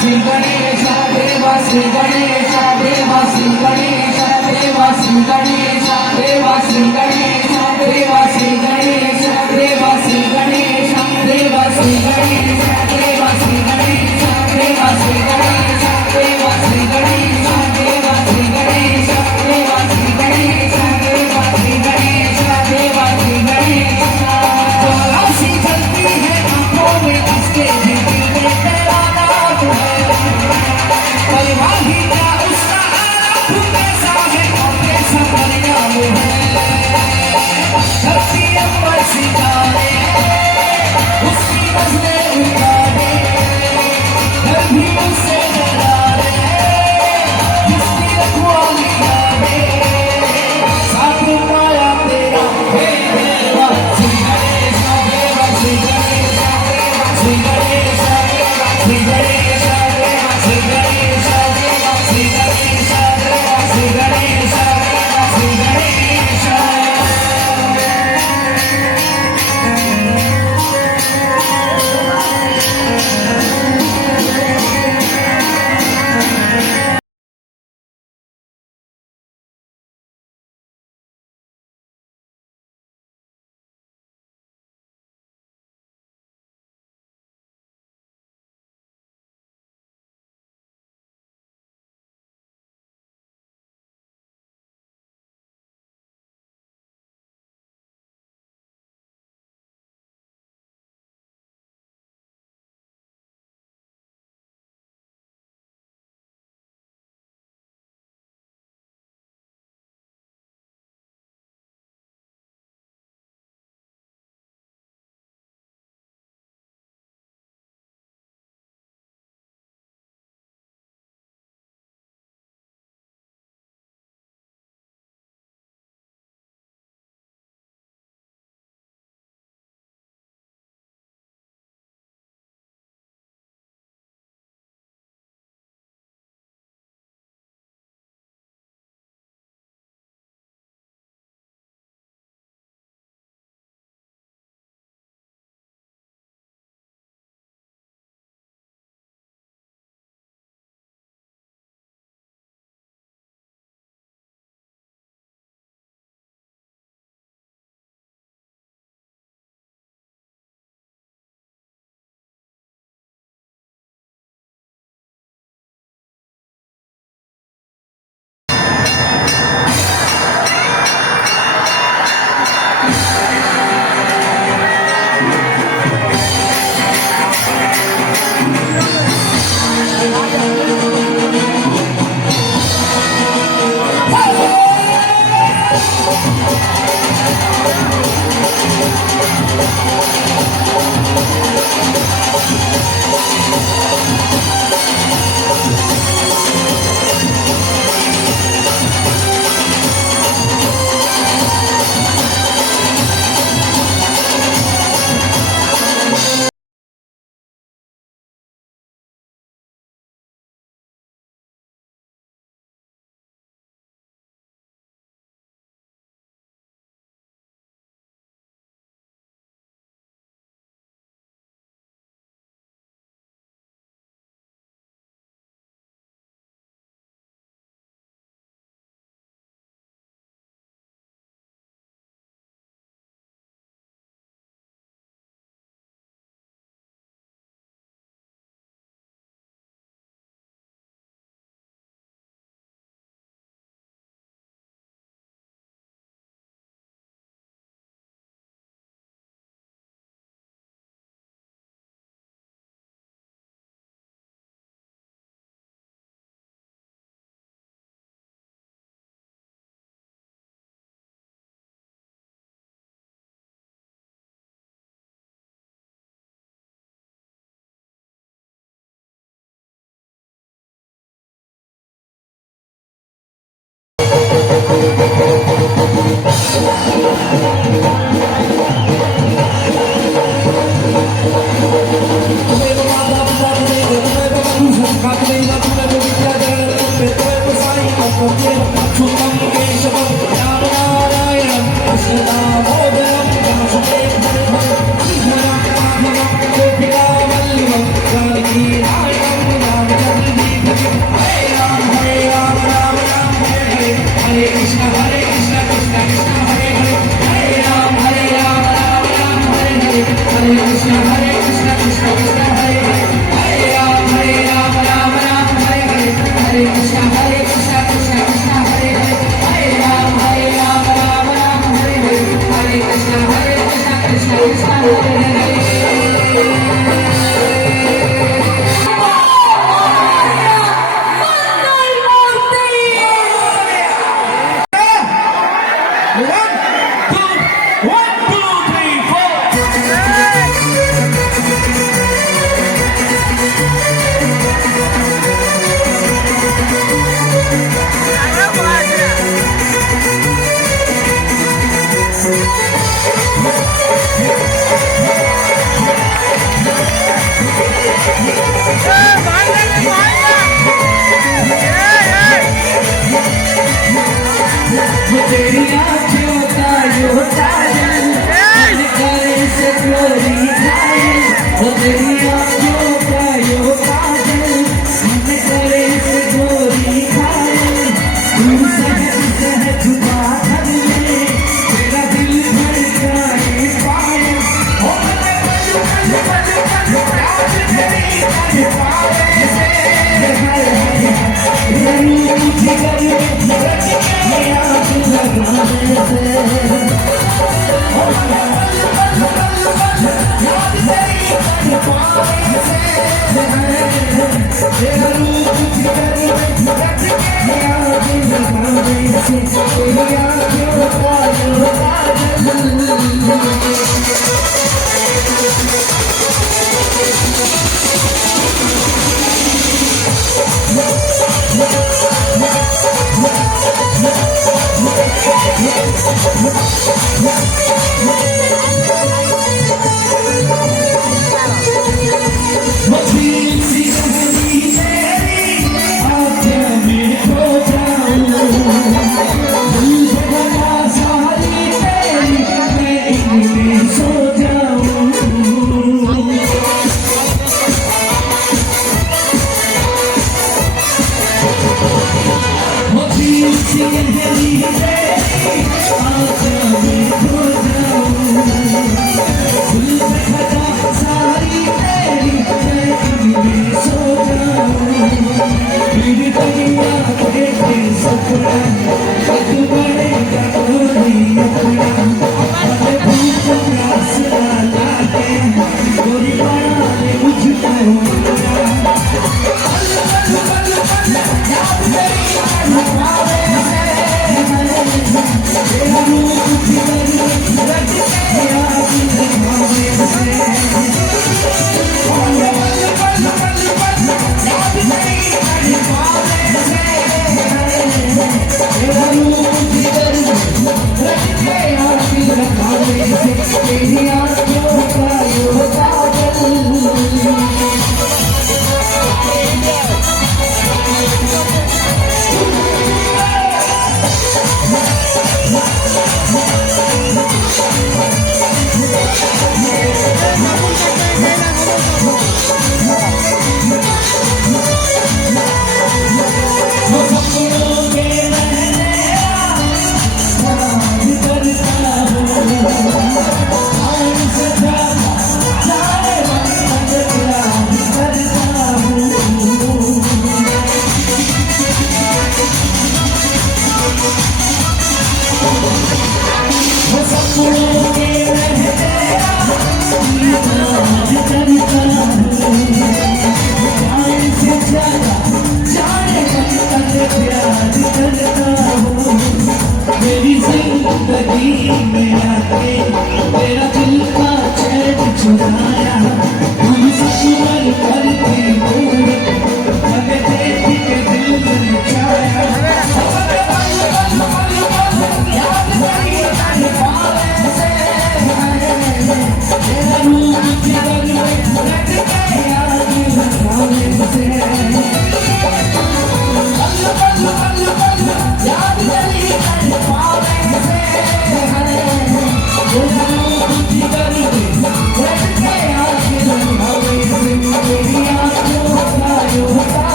Sri Ganesha, Deva Sri Ganesha, Deva Sri Ganesha, Deva Sri Ganesha, Deva Sri Ganesha, Deva Sri Ganesha, Deva Sri Ganesha, Deva Sri Ganesha, Deva Sri Ganesha, Deva Sri Ganesha, Deva Sri Ganesha, Deva Sri Ganesha, Deva Sri Ganesha, Deva Sri Ganesha, Deva Sri Ganesha. ज्वाला सी जलती है आंखों में इसके भी दिल में तेरा नाम है। परिवार ही क्या उसका आराम कैसा है और कैसा परिणाम है। धरती अंबर सितारे उसकी नजरें उतारे, घर भी उससे डरारे जिसकी रखवाली यादे। साथ पाया तेरा हे देवा श्री गणेशा, देवा श्री गणेशा, देवा श्री गणेशा, देवा श्री गणेशा, देवा श्री गणेशा, देवा श्री गणेशा, देवा श्री गणेशा, देवा श्री गणेशा।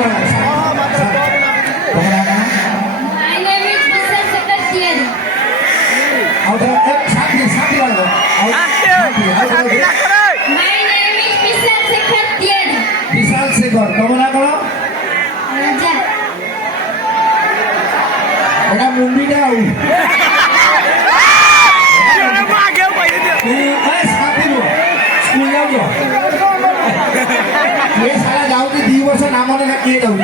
વાળા તમારા My name is Mr. Secretary. આવતા એક સાથી વાળો My name is Mr. Secretary. વિશાલ શેખર તમારા કરો Raja. એના મુંબઈ આવું સાથી સ્કૂલ આવજો એ સારા જાવ કે 2 વર્ષ નામ મને કે દઉં